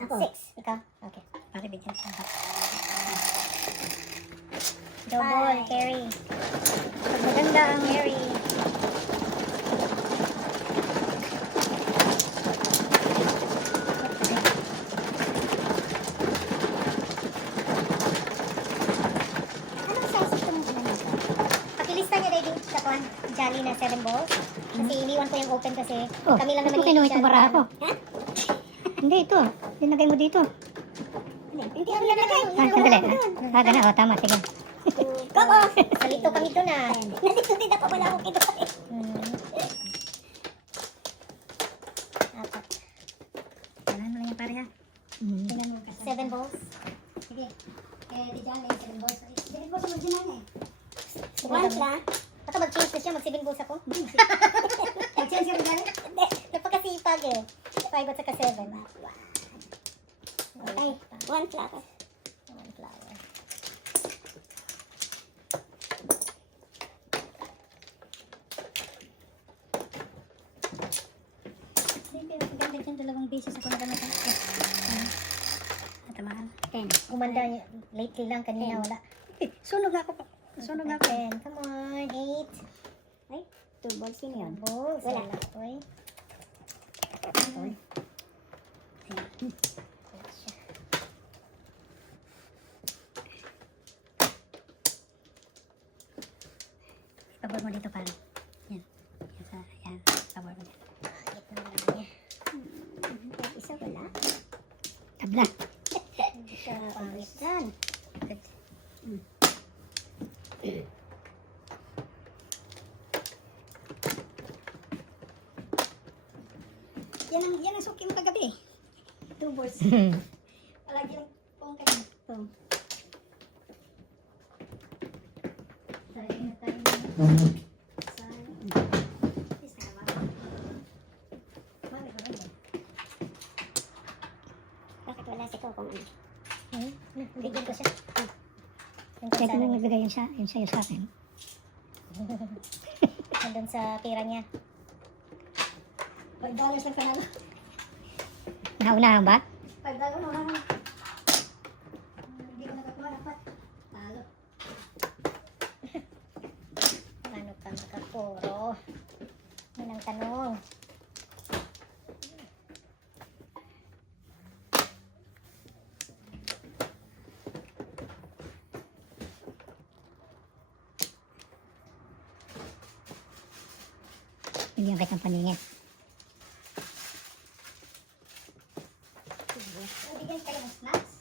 Ako. 6. Ikaw? Okay. Pare, bigyan ka. Double, carry. Pag maganda ang carry. Anong size ito mong ginamit? Pakilista niya, Daddy, sa kwan, Jolly na 7 balls. Kasi iniwan ko yung open kasi Oh, kami lang ba't naman mo kinuha yung itong baraha ko? Ha? Hindi, ito. Dinagay mo dito. Hindi ako nalagay. Sandali. Ganun. Oh, tama. Sige. Koko! Salito kami doon ah. Nandito din ako, wala akong kinuha eh. Apat. Kailangan mo lang yan pare ha. Tingnan mo kasi. 7 balls. Sige. Di dyan eh, 7 balls. 7 balls ang original eh. Once lang. Baka mag-change na siya, mag 7 balls ako. Mag-change yung original? Hindi, napakasipag eh. 5 at saka 7. Okay. 1 flower. 1 flower. Hindi, pero maganda dyan 2 beses ako nagamit. Natamaan. 10. Gumanda niya. Lately lang, kanina wala. Sunog ako pa. Sunog ako. 10. Come on. 8. Ay, 2 balls yun yun. Balls. Wala. Wala. Oy. Oy. Tabor mo dito pare. Yan. Yan. Tabor mo dito. Isa wala. Tabla. Isa pangit. Yan. Yan ang suki mo kagabi. 2 balls. Palagi lang pong kayo. Bakit wala si Coco? Bigyan ko siya. Check mo naglagay yun sa'yo sa akin. Nandun sa pira niya. $5 lang panalo. Naunahan ba? $5 na. Hindi ko nakakuha dapat. Talo. Ano ka makapuro? Yun ang tanong. Bigyan kita ng paningin. Bigyan kayo ng snacks.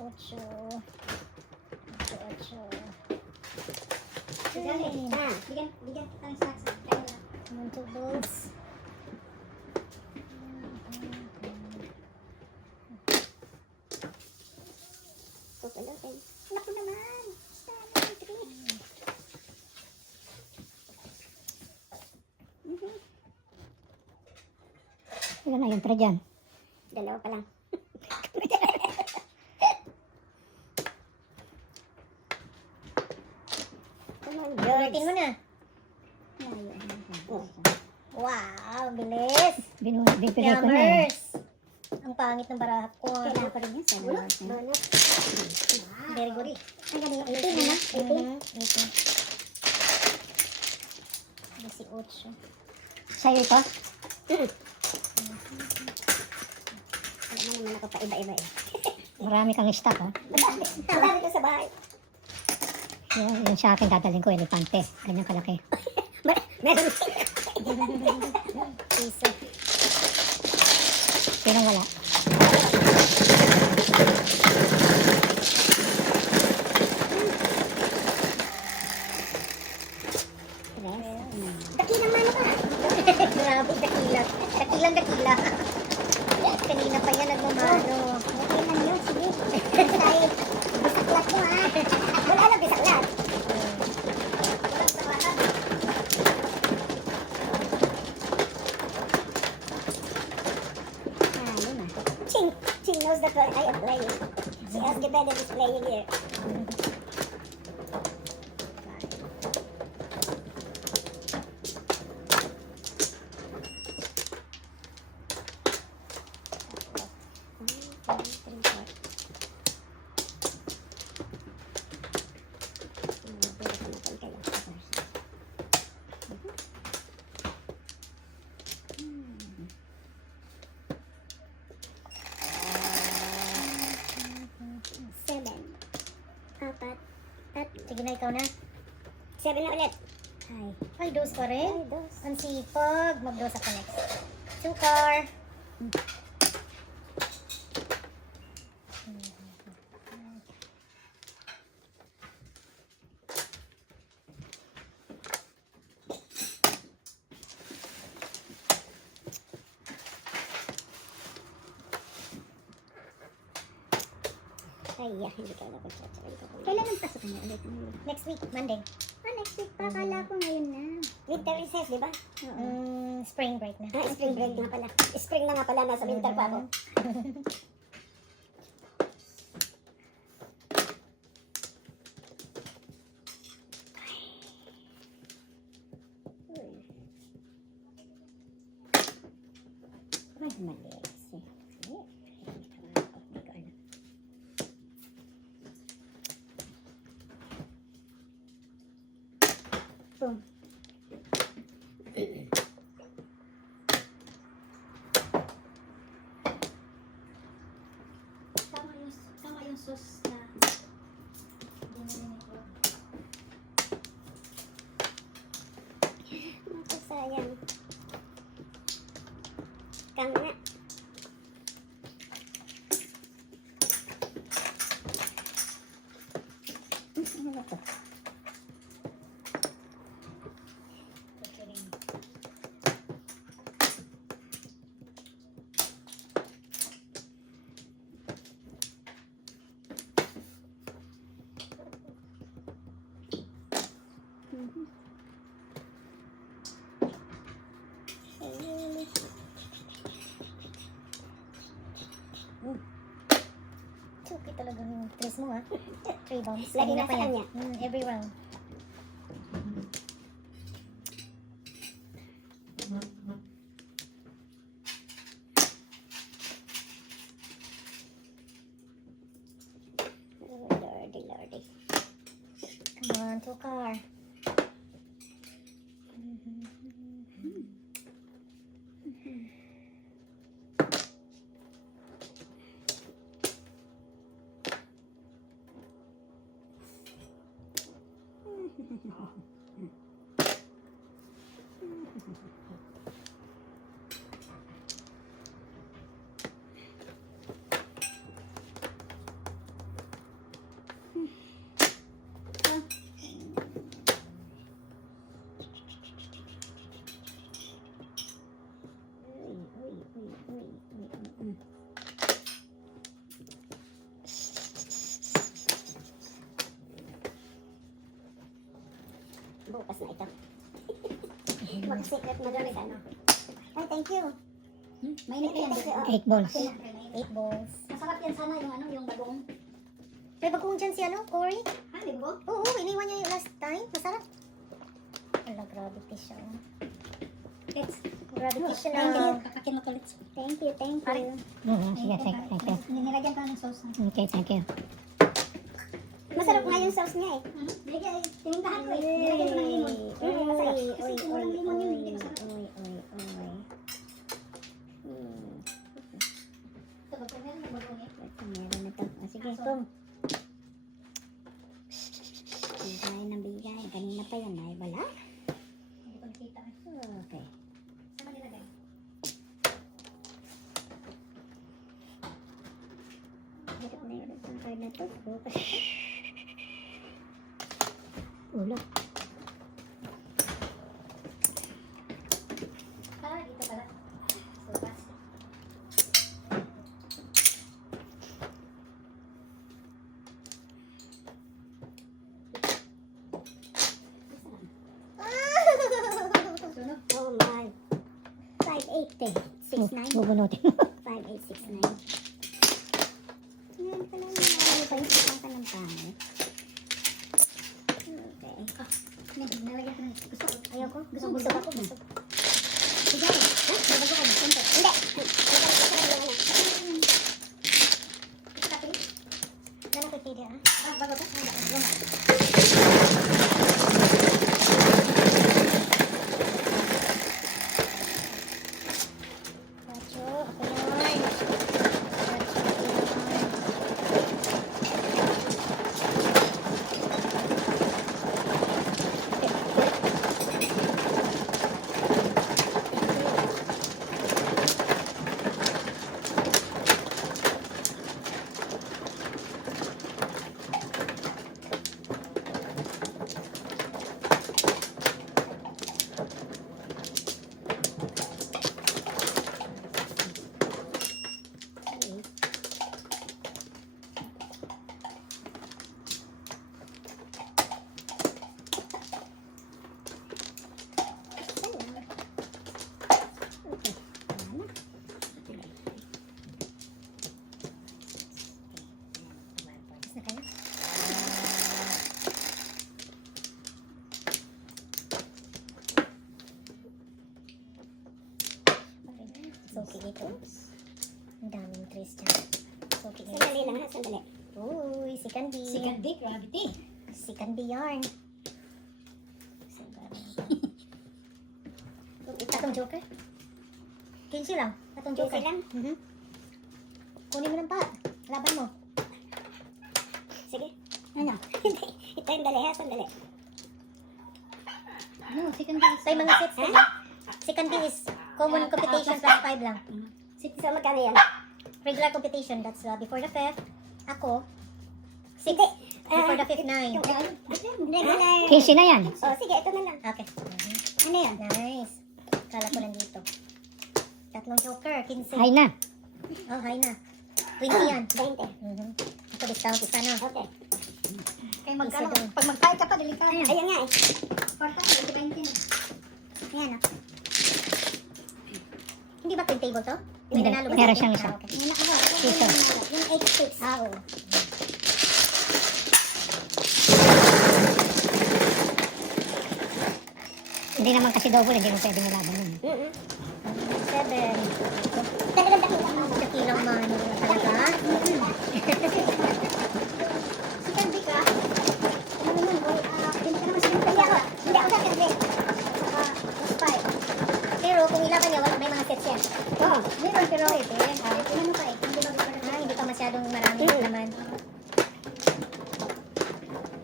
Ocho. Bigyan kita. Bigyan kita ng snacks. Kayo lang. Two balls. Pupulutin. Naku naman. Ilan na yung 3 dyan? 2 pa lang. Ulitin mo na. Wow, bilis. Binibigay ko na eh. Yummers. Ang pangit ng baraha ko. Kailangan pa rin yan. Bonus. Very good. Ang gabi, 18 na. 18. Sa'yo ito? Alam mo naman ako pa iba-iba eh. Marami kang stock ha. Marami ko sa bahay. Yung sa akin dadalhin ko, elepante. Ganyan kalaki. Meron. Piso. Pero wala. Dakilang mano ka. Grabe, dakila. Dakila. Kanina pa yan nagmamano. Okay lang yun. Sige. Tayo. Bisaklat mo ha. Wala lang bisaklat. Ching knows that I am playing. She has given that is playing here. Sige na, ikaw na. 7 na ulit. Ay. Ay, dose pa rin. Ay, dos. Ang sipag. Mag-dose ako next. Sukar. Ay, hindi ka na pagsasabi ko. Kailan ang pasok niya ulit? Next week, Monday. Next week pa. Akala ko ngayon na. Winter recess, di ba? Spring break na. Spring break nga pala. Spring na nga pala. Nasa winter pa ako. Ay, mali. Boom. Tama yung sauce na dinilin ko. Naku, sayang. Kang nga. Ano ba to? Chuki talaga yung tres mo, ha? 3 bombs. Lagi Kanina na pa sa yan. kanya. Every round. Lordy, lordy. Come on, Sukar. Bukas na ito. Mag-secret na gamit, ano? Ay, thank you. Mainit na yan. 8 balls. 8 balls. Masarap yan sana yung ano, yung bagong. May bagong dyan si ano, Cory? Ah, di ba? Oo, iniwan niya yung last time. Masarap. Ala, grabe siya. Let's. Grabe siya Thank you. na. Kakakinot ulit. Thank you, thank you. Sige, thank you. Nilagyan ka ng sauce. Okay, thank you. Masarap nga yung sauce niya eh. Tinintahan ko eh. Nilagyan ko ng limon. Masarap. Kasi kung walang limon yun, hindi masarap. Ito ba? Meron na bagong eh. Meron na to. Sige, kung. Bigay ng bigay. Kanina pa yan ay wala. Hindi ko nakita. Okay. Saan nilagay? Hirap na yun itong card na to. Ulo. Ah, dito pala. Sopas. Oh my. 580. 69. Bubunutin. 5869. Yan pala na. Ano pa yung ka ng pangit? Okay. Nalagyan ko ng gusto ko. Ayoko. Gusto ako. Sige. Ha? Nabago ka. Siyempre. Hindi. Nanapipili, ha? Ah, bago to? Pacho, ako yan. Pacho, Ang daming trays dyan. So, okay. Sandali lang ha, sandali. Uy, si Candy. gravity. Si Candy yarn. Tatong joker? 15 lang. Tatong joker. 15 lang? Mhm. Kunin mo ng pa. Laban mo. Sige. Ano? Hindi. Ito yung dali ha, sandali. No, second base. Tayo mga sets. Ha? Si Candy is common competition plus 5 lang. So, magkano yan? Regular competition, that's before the fifth. Ako, 6. Hindi. Before the fifth, 9. Yung regular. 15 na yan. Oh, sige, ito na lang. Okay. Ano yan? Nice. Kala ko nandito. Tatlong joker, 15. Ay na. Oh, hi na. 20 yan. 20. Mhm. Ito, discount isa na. Okay. Kaya magkano? Pag magkaya ka pa, delikado. Ayan nga eh. Kwarta, 20 na. Yan ah. Hindi ba twin table to? Hindi. Nanalo ba Meron sa siyang akin? isa. Ah, okay. Ito. Yung 8 sticks. Ah, oo. Hindi naman kasi double, hindi mo pwede malaban yun. 7. Talagang dakila ka. Dakilang man. Talaga? Si Candy ka. Ano naman, hindi ka naman sinuntay ako. Hindi ako Candy. Pero kung ilaban niya, wala, may mga sets yan. Oo. Meron, pero ito eh. Ano pa eh? Hindi pa masyadong marami naman.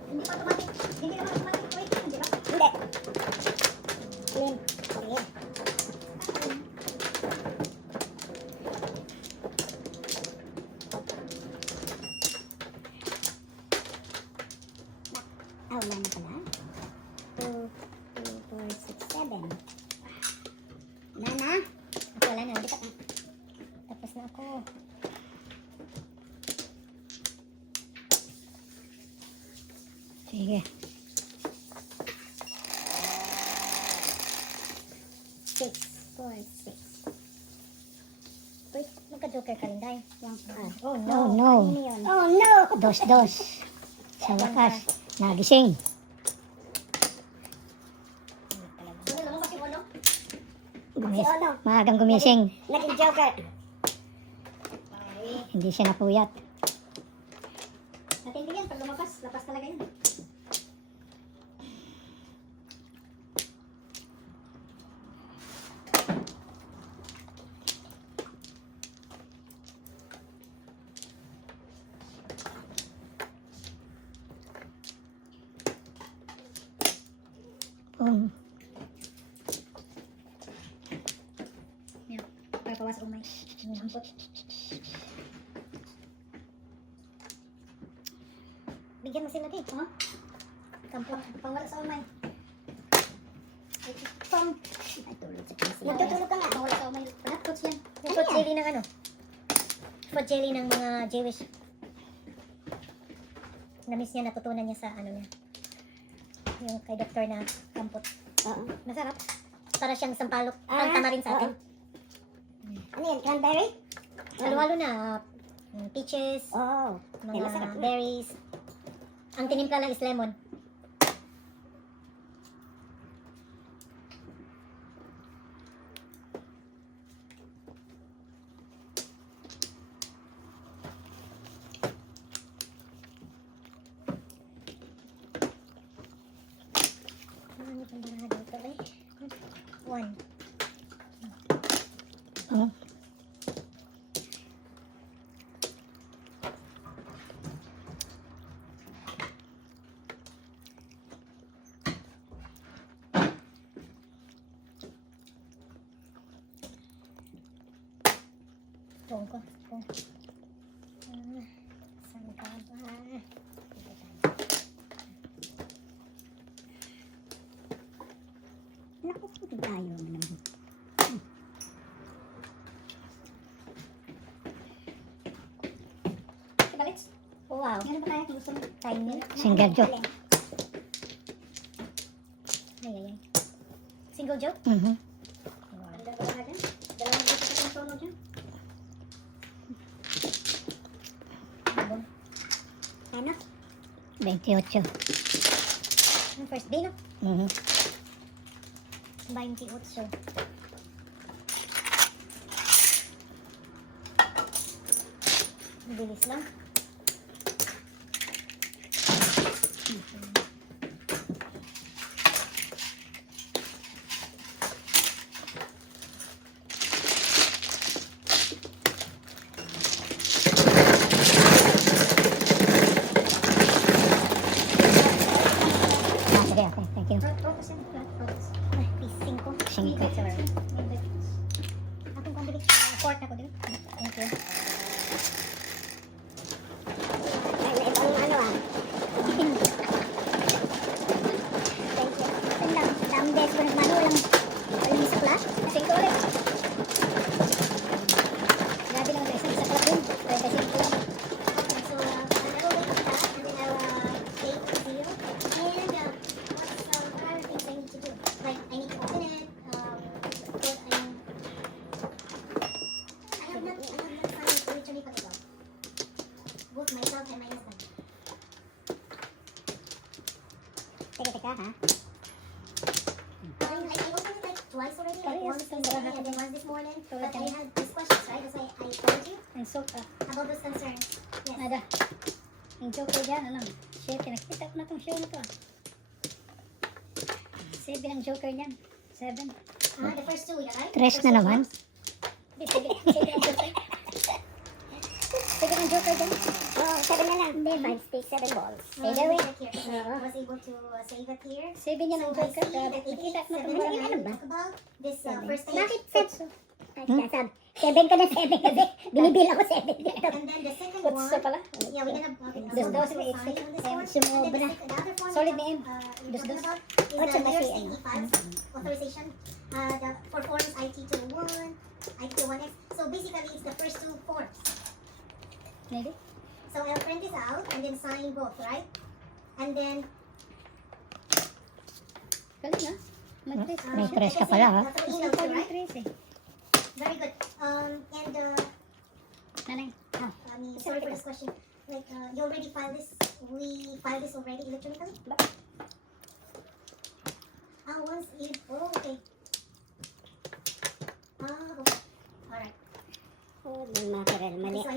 Hindi pa automatic. Hindi naman automatic weight, di ba? Hindi. Slim. Sige. Ah, wala na pala. 2, 4, 6, 7. Wala na. Wala na. Di pa. Tapos na ako. Sige. 6, 4, 6. Uy, magka-joker ka rin, Day. Oh, no. Oh, no. Ano yun? Oh, no! Dos. Sa wakas, nagising. Gumis, maagang gumising. Naging joker. Hindi siya napuyat. Matindi yan. Pag lumabas, lapas talaga yan. Boom. Para pawas umay. Ampot. Bigyan mo sila din. Ha? Kampot. Pangwala sa umay. Pang. Nagtutulog ka nga. Pangwala sa umay. Wala, fruits yan. Yung fruit jelly ng ano? Fruit jelly ng mga Jewish. Namiss niya, natutunan niya sa ano niya. Yung kay doktor na kampot. Oo. Masarap. Para siyang sampalok. Ah, Tamarin sa atin. Ano yan? Cranberry? Halo-halo na. Peaches. Oh. Ay, Mga masarap na. berries. Ang tinimpla lang is lemon. Ano pang baraha dito eh? 1. Oh. Tuwang ko. Saan ka ba? Naku, tayo mo naman. Kibalits? Oh, wow. Meron ba kaya kung gusto mo? Tiny. Single joke. Ay, ay, ay. Single joke? Mhm. Dalawang gusto ko kung tono dyan. Ano? 28. Ang first day, no? Mhm. 28. Bilis lang. Ah, sige, okay. Thank you. Ay, piece 5. Cinco. Akong pambili. Fourth ako din. Thank you. Ay, na ibang ano ah. Thank you. Ang dami beses ko nagmano. Walang isa class. Kasi ito ulit. Grabe naman sa isang class yun. 35 lang. So, another way to that, and then I'll take the video. And what are the things I need to do? Like, I need to open it. Put I have not signed originally for ito. Both myself and my husband. Teka ha. I opened it like twice already. Like Parehas once itong yesterday baraha and ko. then once this morning. Tulad But I kanina. had these questions, right? That's why I told you Ang soap ah. about those concerns. Yes. Nada. Ang joker dyan, ano? Shit, nakita ko na tong show na to ah. 7 ang joker niyan. 7. The first two, yeah, right? Tres First na two naman. ones. Sige ang joker. Sige ang joker dyan. Oh, 7 na lang. Hindi, 5 sticks, 7 balls. Either way. I was able to save it here. 7 yan ang So I joker. see Grabe. that it Nakita is ko na tong 7 baraha. that I talk about. This first page. Bakit 7? Ay, kasab. 7 ka na 7 kasi. Binibil ako 7 dito. And then the second What's one. so pala? Yeah, we're gonna okay, Dos, so dos, we'll eight, sign six, on this seven, one. sumobra. And then the other form Solid that, na yan. you're Dos, talking dos. about is Ocho the ba year's siya? AE files authorization. For forms IT201, IT1X. So basically, it's the first two forms. Maybe? So I'll print this out and then sign both, right? And then Galing ah. Mag-tres. I May can tres ka send pala it ha. through Gusto email ko too, yung right? tres eh. Very good. And Nanay. I mean, sorry for this question. Like, you already filed this. We filed this already electronically. Once you. Oh, okay. Okay. All right. Oh, may mackerel. Mali. So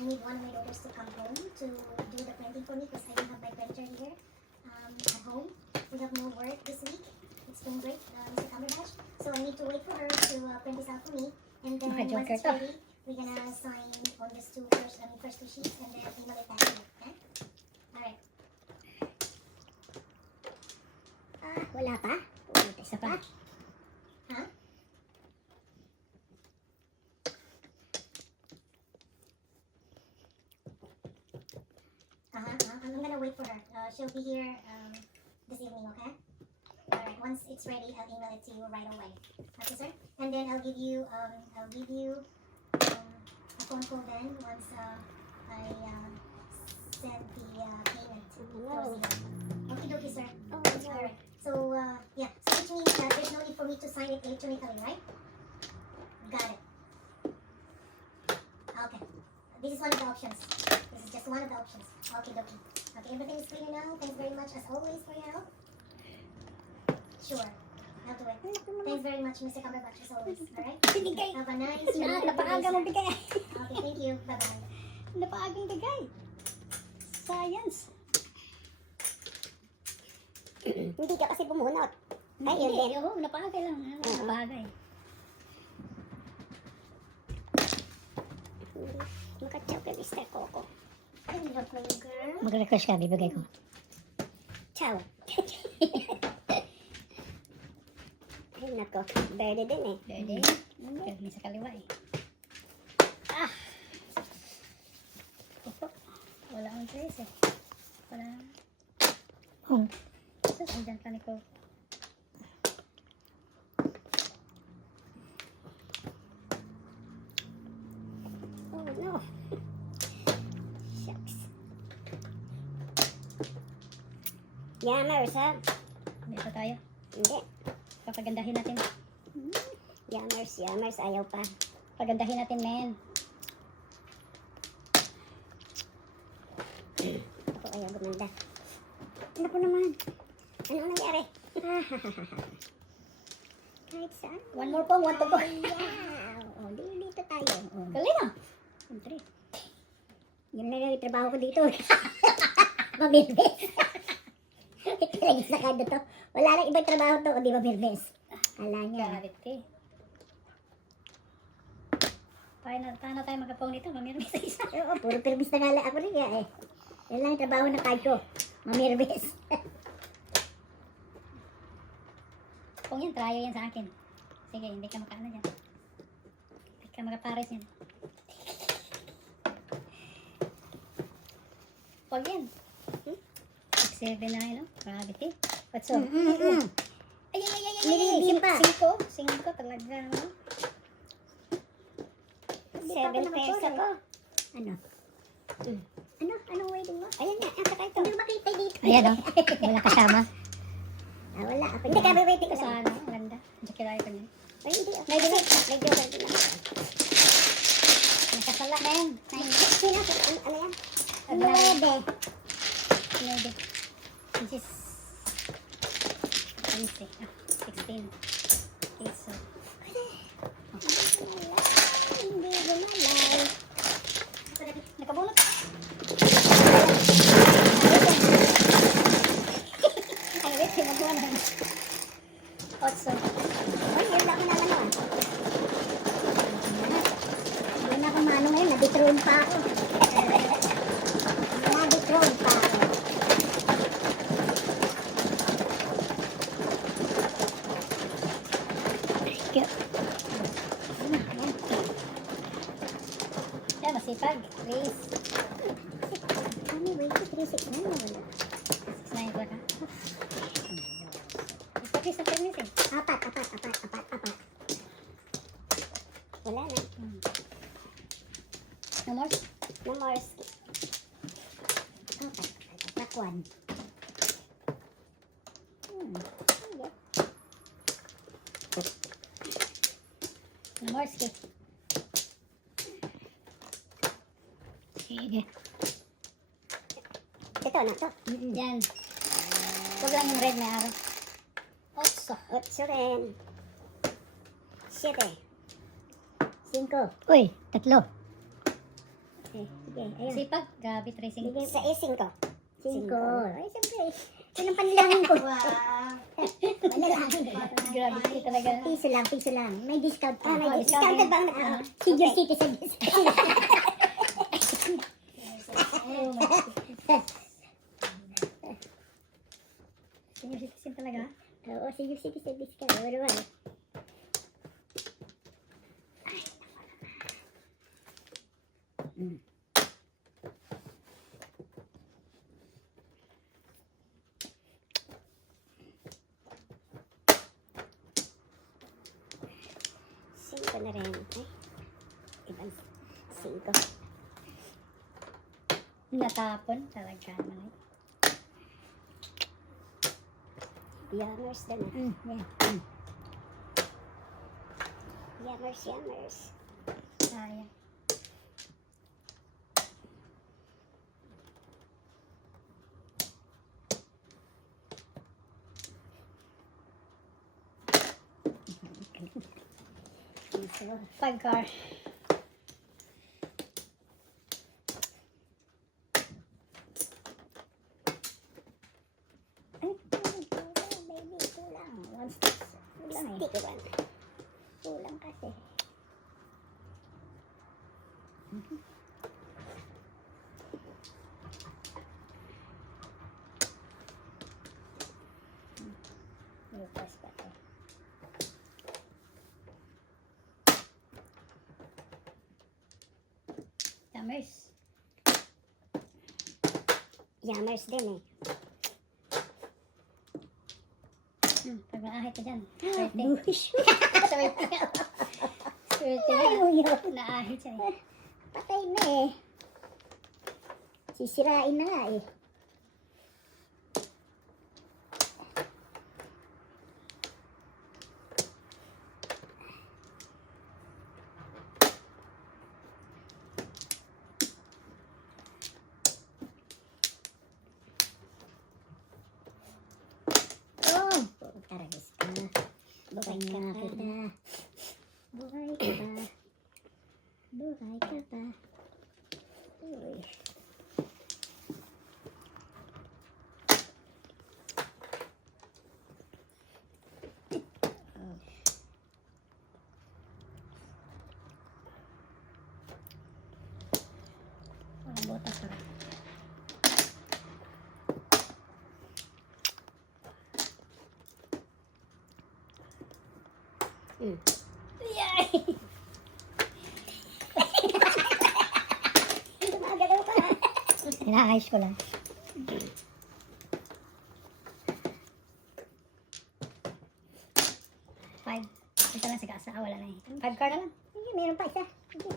I need one of my daughters to come home to do the printing for me because I don't have my printer here at home. We have no work this week. It's been great, Mr. Cumberbatch. So I need to wait for her to print this out for me. And then once Joker it's to. ready, we're gonna sign on this first two sheets and then email it back to you. Okay? All right. Ah, wala pa? Isa pa. Huh? I'm gonna wait for her. She'll be here this evening, okay? Alright, once it's ready, I'll email it to you right away. Okay, sir? And then I'll give you a phone call then once I send the payment. Okay, dokie, sir. Alright. So, yeah. So which means that there's no need for me to sign it electronically, right? Got it. Okay. This is one of the options. This is just one of the options. Okay, dokie. Okay, everything is clear now. Thanks very much as always for your help. Sure. I'll do it. Thanks very much, Mr. Cumberbatch, as always. Alright? Binigay. Have a nice Napaaga mo bigay. Okay, thank you. Bye-bye. Napaagang bigay. Science. Hindi ka kasi bumunot. Ay, yun Hindi, din. oo, napaagay lang. Napaagay. Makachaw kay Mr. Coco. Hello, girl. Mag-request ka, bibigay ko. Ciao. Ay, nako. Verde din eh. Pwede. Pwede sa kaliwa eh. Ah! Opo. Wala akong trace eh. Wala. Oh. So, andyan ka ni ko. Oh, no. Shucks. Yammers, ha? Hindi pa tayo. Hindi. Papagandahin natin. Yammers. Ayaw pa. Pagandahin natin, men. Ako ayaw gumanda. Ano po naman? Ano nangyari? Kahit saan. One more pong, one to go. Wow. Oh, dito tayo. Oh. Galing ah. 1, 3. Yun na lang yung trabaho ko dito. Mamirbes. Lagi sa kado to. Wala lang ibang trabaho to, kundi mamirbes. Ala niya. Gravity. Paano tayo magkapong nito? Mamirmis sa isa. Oo, puro permis na nga lang ako rin eh. Yan lang yung trabaho ng card ko. Mamirbes. Kung yan, tryo yan sa akin. Sige, hindi ka makaano dyan. Hindi ka makapares yan. Huwag yan. 6-7 na rin, no? Gravity. What's up? Ay, Nililibin pa. 5 talaga, no? 7 pesos ako. Ano? Ano? Anong waiting mo? Ayan nga, ang saka ito. Hindi makita dito. Ayan, no? Wala kasama. Ah, wala. Ako hindi ka waiting Ito ko sa sa ano? Ang ganda. Jakilay ko niya. Ay, hindi. Medyo ganito lang. Nakasala na yan. Sino? Ano yan? Ano? 9. Maybe. This is 16 peso. Hindi gumalay. Nakabunot. Ay, wait, sinabuhan na. Otso. Ay, yun lang kinala mo. Hindi na ako maano ngayon. Nabitron pa ako. Nabitron pa ako. Cute. Yan, masipag. Race. Ano, wait, 369 na wala. 6-9 ba ka? Ipagis sa permis eh. Apat. Wala na. No more? No more. Apat. 1. No more, skip. Sige. Ito na to. Yan. Huwag lang yung red na araw. Otso. 8 rin. 7. 5. Uy, 3. Okay, sige. Ayun. Sipag, gabi tracing. Bigay sa 5. 5. Ay, siyempre. Yun ang panlangin ko. Panlangin ko. Grabe talaga. Piso lang. May discount pa. Oh, May discount discounted yan. ba ang senior citizen discount? Oh, my. Senior citizen talaga. Oo, senior citizen discount. Ano naman? Cinco na rin. Ay, ibang 5. Natapon talaga. No? Yummers na na. Yeah. Yummers. Sayang. Piso. 5 car. Ay, baby, kulang. One stick. Kulang eh. Stick one. Kulang kasi. Lupas pa to. Tamers. Yummers din eh. Pag naahit ka dyan. Swerte. Bush. Swerte. Swerte Ay, na. uyo. Naahit siya eh. Patay na eh. Sisirain na nga eh. Oh, taragis ka. Buhay ka kita. Buhay ka pa. Buhay ka pa. Uy. Walang butas pa. Mm. Yay! Gumagalaw ka. Inaayos ko lang. Five. Ito lang si Kasa. Wala na eh. 5 card na lang. Sige, meron pa isa. Sige.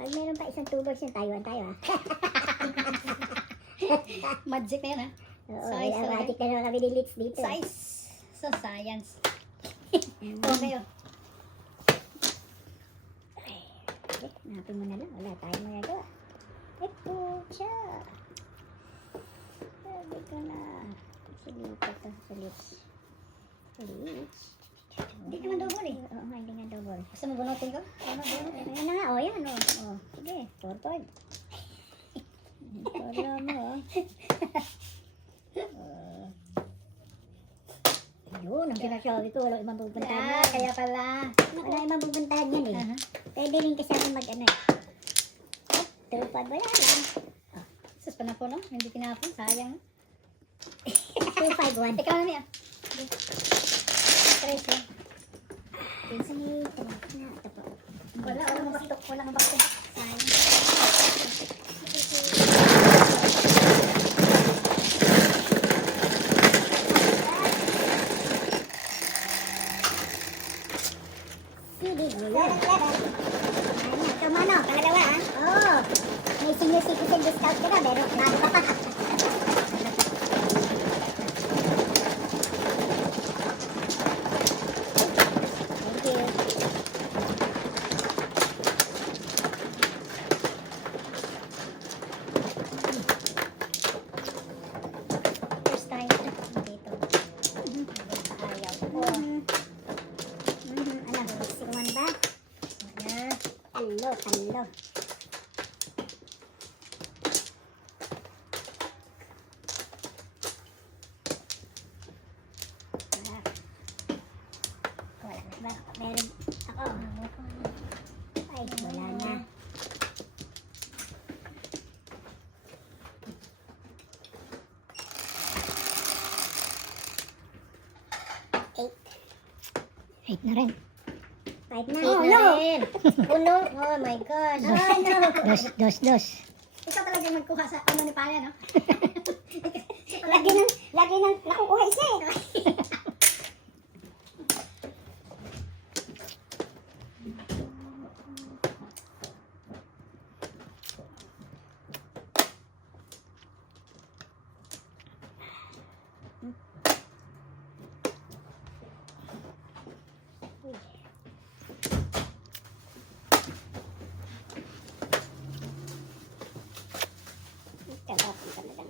Pag meron pa isang 2 balls yung Taiwan tayo ha. Magic na yan ha. Oo, Size may talaga. magic na naman kami ni Litz dito. Size. So, science. Okay oh. Okay, hanapin mo na lang. Wala tayong magagawa. Eh, pucha. Sabi ko na. Silita to sa Litz. Litz. Hindi naman double eh. Oo nga, hindi nga double. Gusto mo bunutin ko? Ano, bunutin? Ayan na nga, o yan, o. O, sige, 4 point. Wala mo, o. Yun, ang sinasabi ko, walang ibang pupuntahan yan. Kaya pala. Wala ibang pupuntahan yan eh. Aha. Pwede rin kasi ako mag-ano eh. Tupad, wala lang. Sus, panapon no? Hindi tinapon. Sayang. 2-5-1. Ikaw na niya. Tres lang. Sige, tumak na. Ito po. Wala, walang mabaktok. Walang mabaktok. Sayang. Sige, gulo. Ano, ito mo no, pangalawa ha? Oo. May senior citizen discount ka na, meron bago ka pa. Thank you. First time. Dito. Ayaw. Ano, sinuman ba? Ayan. Talo, talo. Wala na ba? Meron ako. Ay, wala na. Eight na rin. 5 na. Oh, no! Uno. Oh my gosh. Oh, no. Dos. Ikaw talaga magkuha sa ano ni Paya, no? Lagi nang nakukuha siya eh. Sarap talaga.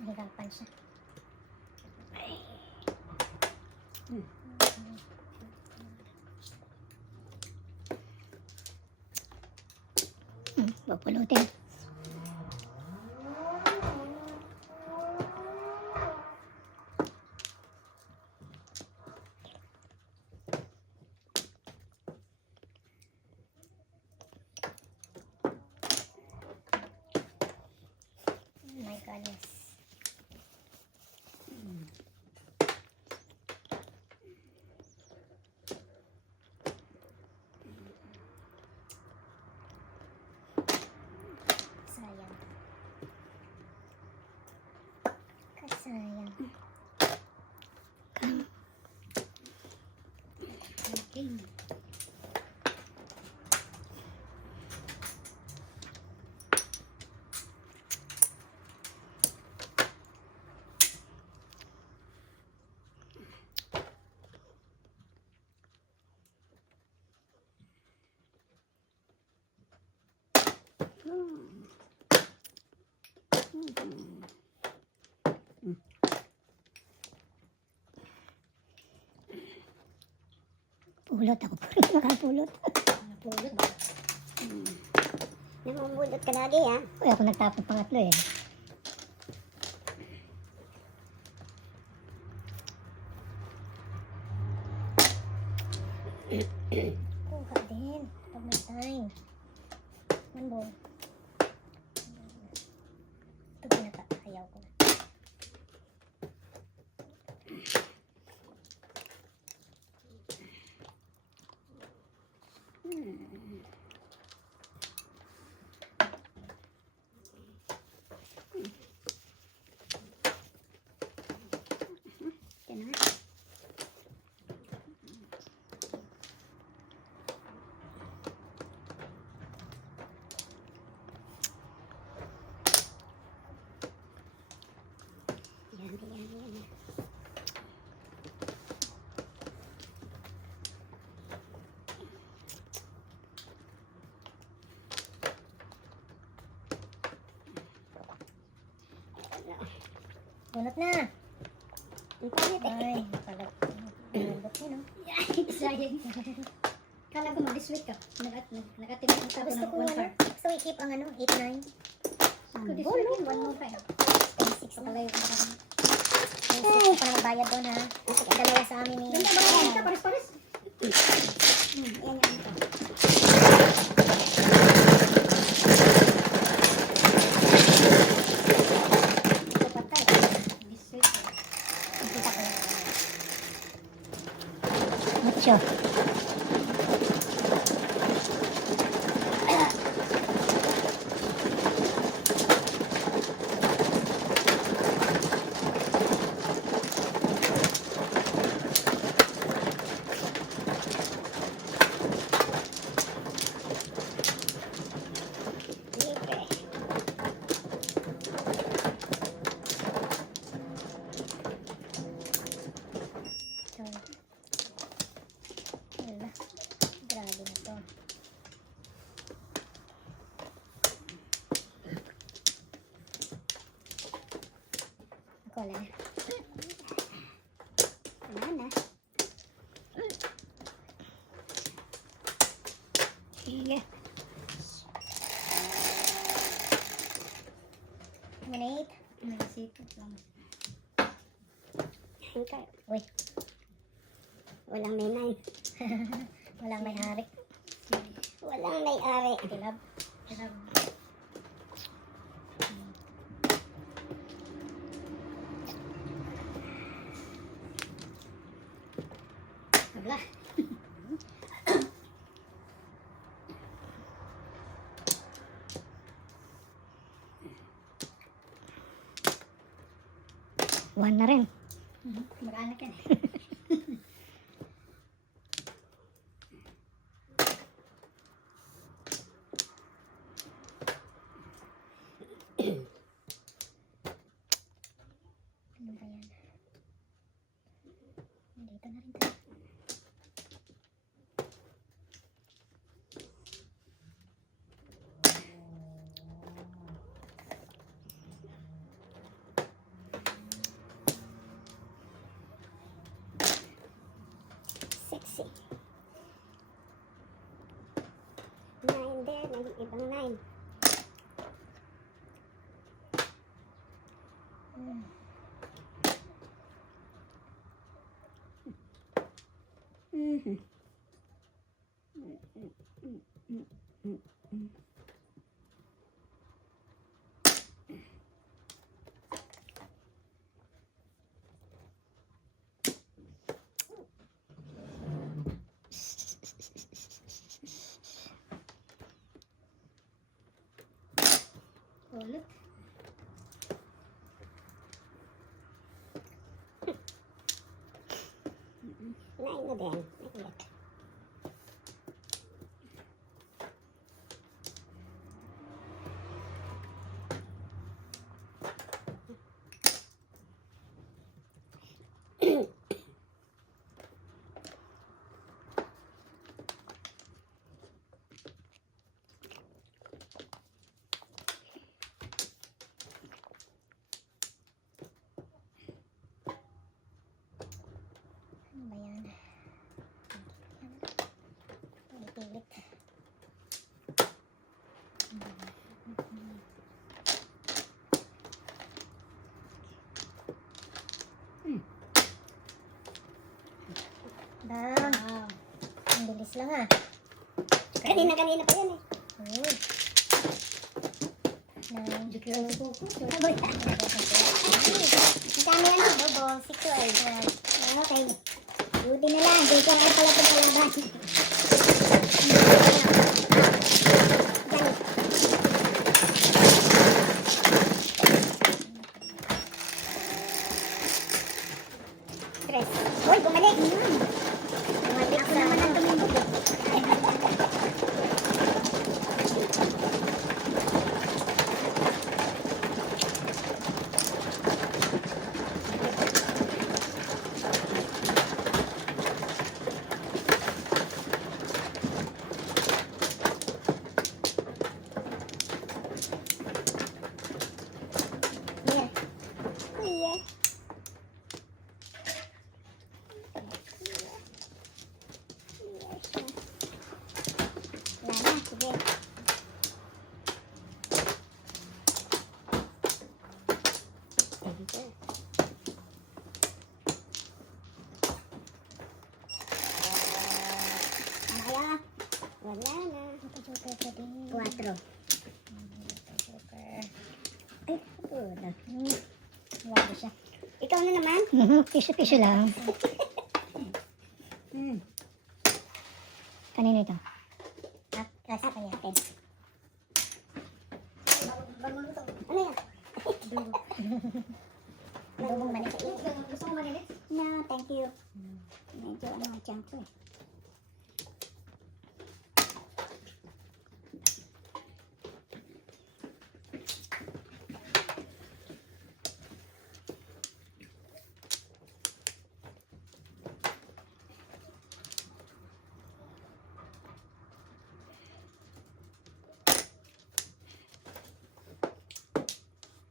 Hirapan siya. Pupulutin. Oh my goodness. Sayang. Kasayang. Okay. Pulot ako. Makapulot. Napulot ba? Namumulot ka lagi ha. Uy, ako nagtapon pangatlo eh. Kuha din. Pag may time. Ano? Ito pinaka-ayaw ko. Yan na. Yan. Bunot na. Ang pangit eh. Ay, nakalag. Nalambot mo, no? Sayang. Kala ko mag-diswit ka. Nakatimit ang tapo Gusto ng ko one ano, car. gusto ko i-keep ang ano, 8-9. Gusto diswit yun, one more five. 10-6 Pala yung Gusto ko pa na magbayad doon ha. Kasi dalawa sa amin eh. ganda ba yan? Ito, pares-pares. Yan yung ito. Ito patay. Diswit. Kita ko. Mucho. Libre. So, wala. Grabe na to. Ako wala na. Wala na. Sige. Minute. Nagsikot lang. Okay. Uy. Walang may nine. Walang may ari. Walang may ari. Tilab. Tilab. Wala. One na rin. Mag-anak yan eh. Ano ba yan? Dito na rin tayo. Sexy. 9 there, naging ibang 9. Mm-hmm. Ulit. Nine na din. Ulit. Ano ba yan? Lang. Wow. Ang bilis lang ah. Kanina pa yan eh. Nine. Jukir ang suko. Aboy. Ang dami yan. Bobo. 6 ay. Okay. Buti na lang. Di ka na pala ito palaban. Stress. Uy, bumalik. Bumalik sa naman ang tumindog. Here. Here. Wala na, sige. Thank you. Ano kaya? Wala na. Joker ka din. 4. Joker. Ay, wala. Wala siya. Ikaw na naman. Piso-piso lang. Kanino ito? Sa kanya. Okay. Ano yan? Dugong manik. Gusto mo malilit? No, thank you. Medyo ano, tiyan ko eh.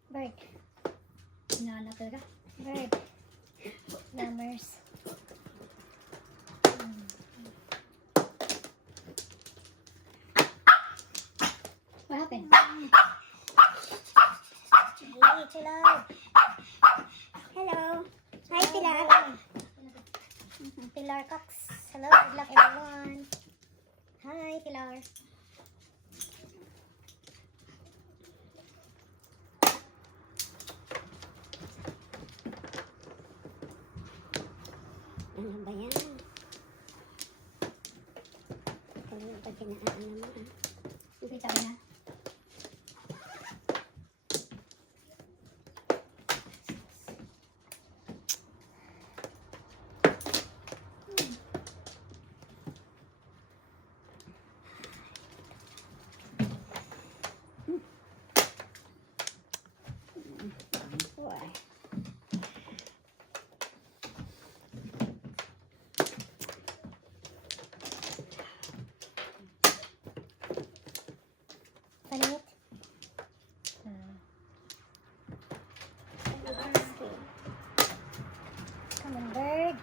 Bird. Nanakal ka? Bird. Numbers. What happened? Hey, hello. Hello. Hi, Pilar. Pilar Cox. Hello, good luck everyone. Hi, Pilar. Ano ba yan? Kaya ba pinaan naman? Kita mo na. Why? Palit. Come on, bird.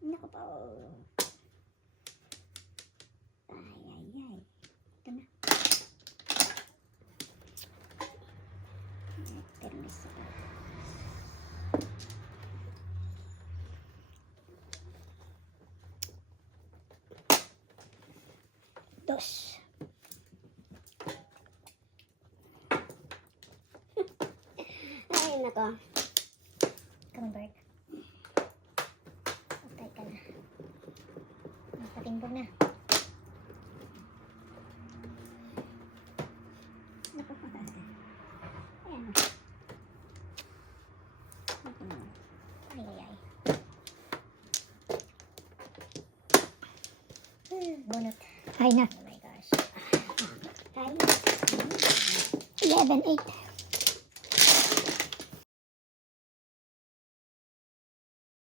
Naku po. Ay. Ito na. Permiso. Dos. Ay, nako. Come on, Bird. Patay ka na. Nakatimbog na. Nako. Ayan. Ay. Bunot. Ay na. Oh my gosh. Hi. 11-8.